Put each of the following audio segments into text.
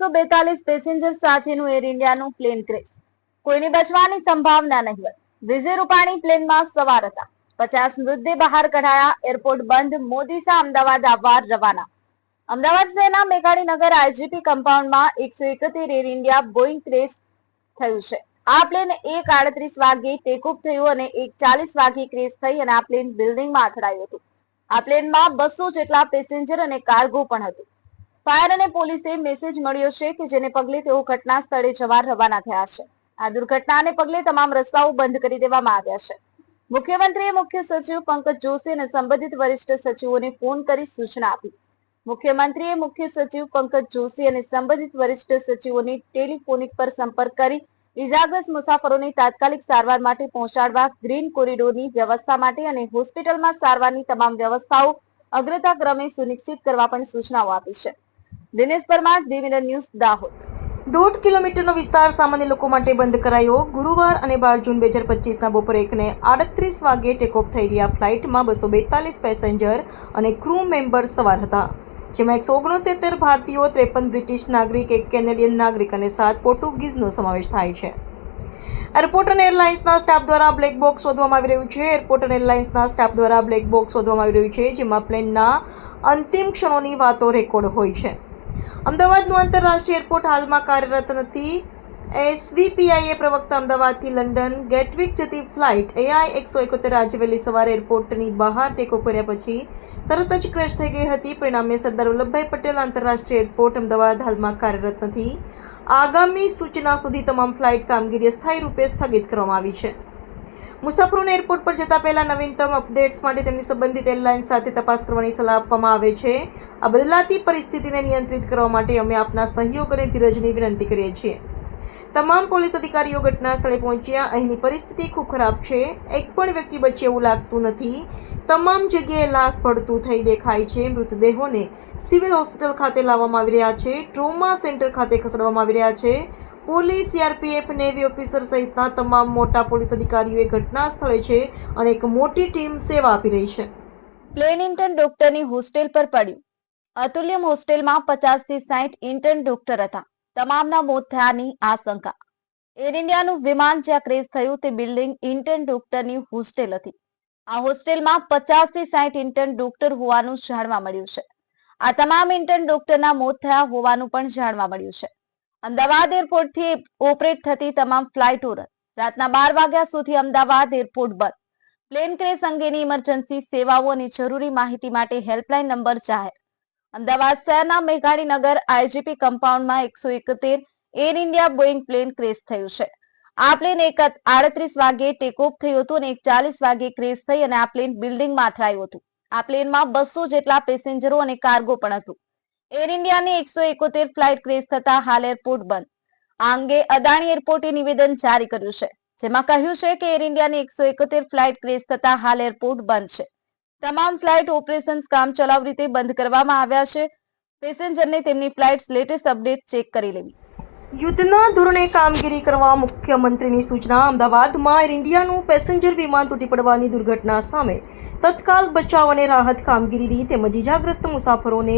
242 passenger સાથેનું air ઇન્ડિયાનું plane crash, કોઈની બચવાની સંભાવના નહિવત. વિજય રૂપાણી પ્લેનમાં સવાર હતા. 50 મૃતદેહ બહાર કઢાયા. એરપોર્ટ બંધ. મોદી શાહ અમદાવાદ આવવા રવાના. અમદાવાદ શહેરના મેઘાણીનગર આઈજીપી કમ્પાઉન્ડમાં 171 એર ઇન્ડિયા બોઈંગ ક્રેશ થયું છે. આ પ્લેન 1:38 વાગે ટેકઓફ થયું અને 1:40 વાગે ક્રેશ થઈ અને આ પ્લેન બિલ્ડિંગમાં અથડાયું હતું. આ પ્લેનમાં 200 જેટલા પેસેન્જર અને કાર્ગો પણ હતું. ફાયર અને પોલીસે મેસેજ મળ્યો છે કે જેને પગલે તેઓ ઘટના સ્થળે જવા રવાના થયા છે. આ દુર્ઘટનાને પગલે તમામ રસ્તાઓ બંધ કરી દેવામાં આવ્યા છે. મુખ્યમંત્રીએ મુખ્ય સચિવ પંકજ જોશી અને સંબંધિત વરિષ્ઠ સચિવોને ફોન કરી સૂચના આપી. મુખ્યમંત્રીએ મુખ્ય સચિવ પંકજ જોશી અને સંબંધિત વરિષ્ઠ સચિવોને ટેલિફોનિક પર સંપર્ક કરી ઇજાગ્રસ્ત મુસાફરોને તાત્કાલિક સારવાર માટે પહોંચાડવા, ગ્રીન કોરિડોરની વ્યવસ્થા માટે અને હોસ્પિટલમાં સારવારની તમામ વ્યવસ્થાઓ અગ્રતા ક્રમે સુનિશ્ચિત કરવા પણ સૂચનાઓ આપી છે. દિનેશ પરમાર, દિવ્ય ન્યૂઝ, દાહોદ. 1.5 કિલોમીટરનો વિસ્તાર સામાન્ય લોકો માટે બંધ કરાયો. ગુરુવાર અને 12 જૂન 2025ના બપોરે 1:38 વાગે ટેકઓફ થયેલી આ ફ્લાઇટમાં 242 પેસેન્જર અને ક્રૂ મેમ્બર સવાર હતા, જેમાં 169 ભારતીયો, 53 બ્રિટિશ નાગરિક, 1 કેનેડિયન નાગરિક અને 7 પોર્ટુગીઝનો સમાવેશ થાય છે. એરપોર્ટ અને એરલાઇન્સના સ્ટાફ દ્વારા બ્લેક બોક્સ શોધવામાં આવી રહ્યું છે. એરપોર્ટ અને એરલાઇન્સના સ્ટાફ દ્વારા બ્લેક બોક્સ શોધવામાં આવી રહ્યું છે, જેમાં પ્લેનના અંતિમ ક્ષણોની વાતો રેકોર્ડ હોય છે. અમદાવાદનું આંતરરાષ્ટ્રીય એરપોર્ટ હાલમાં કાર્યરત નથી. એસવીપીઆઈએ પ્રવક્તા અમદાવાદથી લંડન ગેટવિક જતી ફ્લાઇટ AI 171 આજે વહેલી સવારે એરપોર્ટની બહાર ટેકઓફ કર્યા પછી તરત જ ક્રેશ થઈ ગઈ હતી. પરિણામે સરદાર વલ્લભભાઈ પટેલ આંતરરાષ્ટ્રીય એરપોર્ટ અમદાવાદ હાલમાં કાર્યરત નથી. આગામી સૂચના સુધી તમામ ફ્લાઇટ કામગીરી અસ્થાયી રૂપે સ્થગિત કરવામાં આવી છે. મુસાફરોને એરપોર્ટ પર જતા પહેલા નવીનતમ અપડેટ્સ માટે તેમની સંબંધિત એરલાઇન્સ સાથે તપાસ કરવાની સલાહ આપવામાં આવે છે. આ બદલાતી પરિસ્થિતિને નિયંત્રિત કરવા માટે અમે આપના સહયોગ અને ધીરજની વિનંતી કરીએ છીએ. તમામ પોલીસ અધિકારીઓ ઘટના સ્થળે પહોંચ્યા. અહીંની પરિસ્થિતિ ખૂબ ખરાબ છે. એક પણ વ્યક્તિ બચે એવું લાગતું નથી. તમામ જગ્યાએ લાશ પડતું થઈ દેખાય છે. મૃતદેહોને સિવિલ હોસ્પિટલ ખાતે લાવવામાં આવી રહ્યા છે. ટ્રોમા સેન્ટર ખાતે ખસેડવામાં આવી રહ્યા છે. પોલીસ, સીઆરપીએફ, નેવી ઓફિસર સહિતના તમામ મોટા પોલીસ અધિકારીઓ ઘટના સ્થળે છે અને એક મોટી ટીમ સેવા આપી રહી છે. પ્લેન ઇન્ટર્ન ડોક્ટરની હોસ્ટેલ પર પડ્યું. અતુલ્યમ હોસ્ટેલમાં 50 થી 60 ઇન્ટર્ન ડોક્ટર હતા. તમામના મોત થયાની આશંકા. એર ઇન્ડિયાનું વિમાન જ્યાં ક્રેશ થયું તે બિલ્ડિંગ ઇન્ટર્ન ડોક્ટરની હોસ્ટેલ હતી. આ હોસ્ટેલમાં 50 થી 60 ઇન્ટર્ન ડોક્ટર હોવાનું જાણવા મળ્યું છે. આ તમામ ઇન્ટર્ન ડોક્ટરના મોત થયા હોવાનું પણ જાણવા મળ્યું છે. અમદાવાદ એરપોર્ટથી ઓપરેટ થતી તમામ ફ્લાઇટો રદ. રાતના 12 વાગ્યા સુધી અમદાવાદ એરપોર્ટ બંધ. પ્લેન ક્રેશ અંગેની ઇમરજન્સી સેવાઓ અને જરૂરી માહિતી માટે હેલ્પલાઇન નંબર જાહેર. અમદાવાદ શહેરના મેઘાણીનગર આઈજીપી કમ્પાઉન્ડમાં 171 Air India Boeing plane crash થયું છે. આ પ્લેન 1:38 વાગે ટેકઓફ થયું હતું અને 1:40 વાગે ક્રેશ થઈ અને આ પ્લેન બિલ્ડિંગમાં અથડાયું હતું. આ પ્લેનમાં 200 જેટલા પેસેન્જરો અને કાર્ગો પણ હતું. એર ઇન્ડિયાની 171 ફ્લાઇટ ક્રેશ થતા હાલ એરપોર્ટ બંધ. આ અંગે અદાણી એરપોર્ટે નિવેદન જારી કર્યું છે, જેમાં કહ્યું છે કે એર ઇન્ડિયાની 171 ફ્લાઇટ ક્રેશ થતા હાલ એરપોર્ટ બંધ છે. તમામ ફ્લાઇટ ઓપરેશન્સ કામચલાઉ રીતે બંધ કરવામાં આવ્યા છે. પેસેન્જરને તેમની ફ્લાઇટ્સ લેટેસ્ટ અપડેટ ચેક કરી લેવી. યુદ્ધના ધોરણે કામગીરી કરવા મુખ્યમંત્રીની સૂચના. અમદાવાદમાં એર ઇન્ડિયાનું પેસેન્જર વિમાન તૂટી પડવાની દુર્ઘટના સામે તત્કાલ બચાવ અને રાહત કામગીરીની તેમજ ઇજાગ્રસ્ત મુસાફરોને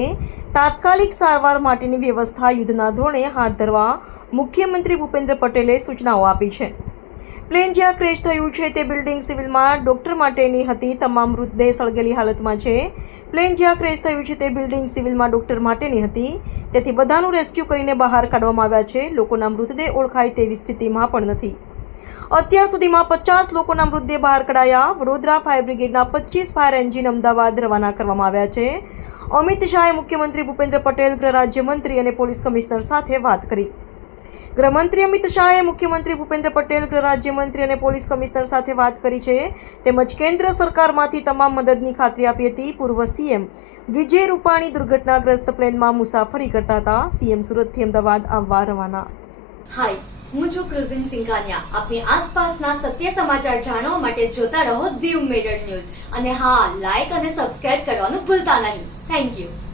તાત્કાલિક સારવાર માટેની વ્યવસ્થા યુદ્ધના ધોરણે હાથ ધરવા મુખ્યમંત્રી ભૂપેન્દ્ર પટેલે સૂચનાઓ આપી છે. પ્લેન જ્યાં ક્રેશ થયું છે તે બિલ્ડિંગ સિવિલમાં ડોક્ટર માટેની હતી. તમામ મૃતદેહ સળગેલી હાલતમાં છે. પ્લેન જ્યાં ક્રેશ થયું છે તે બિલ્ડિંગ સિવિલમાં ડોક્ટર માટેની હતી. તેથી બધાનું રેસ્ક્યુ કરીને બહાર કાઢવામાં આવ્યા છે. લોકોના મૃતદેહ ઓળખાય તેવી સ્થિતિમાં પણ નથી. અત્યાર સુધીમાં 50 લોકોના મૃતદેહ બહાર કઢાયા. વડોદરા ફાયર બ્રિગેડના 25 ફાયર એન્જિન અમદાવાદ રવાના કરવામાં આવ્યા છે. અમિત શાહે મુખ્યમંત્રી ભૂપેન્દ્ર પટેલ, ગૃહ રાજ્યમંત્રી અને પોલીસ કમિશનર સાથે વાત કરી. ગૃહમંત્રી અમિત શાહે મુખ્યમંત્રી ભૂપેન્દ્ર પટેલ, ગૃહ રાજ્યમંત્રી અને પોલીસ કમિશનર સાથે વાત કરી છે. તેમજ કેન્દ્ર સરકારમાંથી તમામ મદદની ખાતરી આપી હતી. પૂર્વ સીએમ વિજય રૂપાણી દુર્ઘટનાગ્રસ્ત પ્લેનમાં મુસાફરી કરતા હતા. સીએમ સુરતથી અમદાવાદ આવવા રવાના. હાય, હું છું ક્રુઝિન સિંઘાનિયા. આપની આસપાસના સત્ય સમાચાર જાણવા માટે જોતા રહો દીવ મિરર ન્યૂઝ અને હા, લાઈક અને સબસ્ક્રાઇબ કરવાનું ભૂલતા નહીં. Thank you.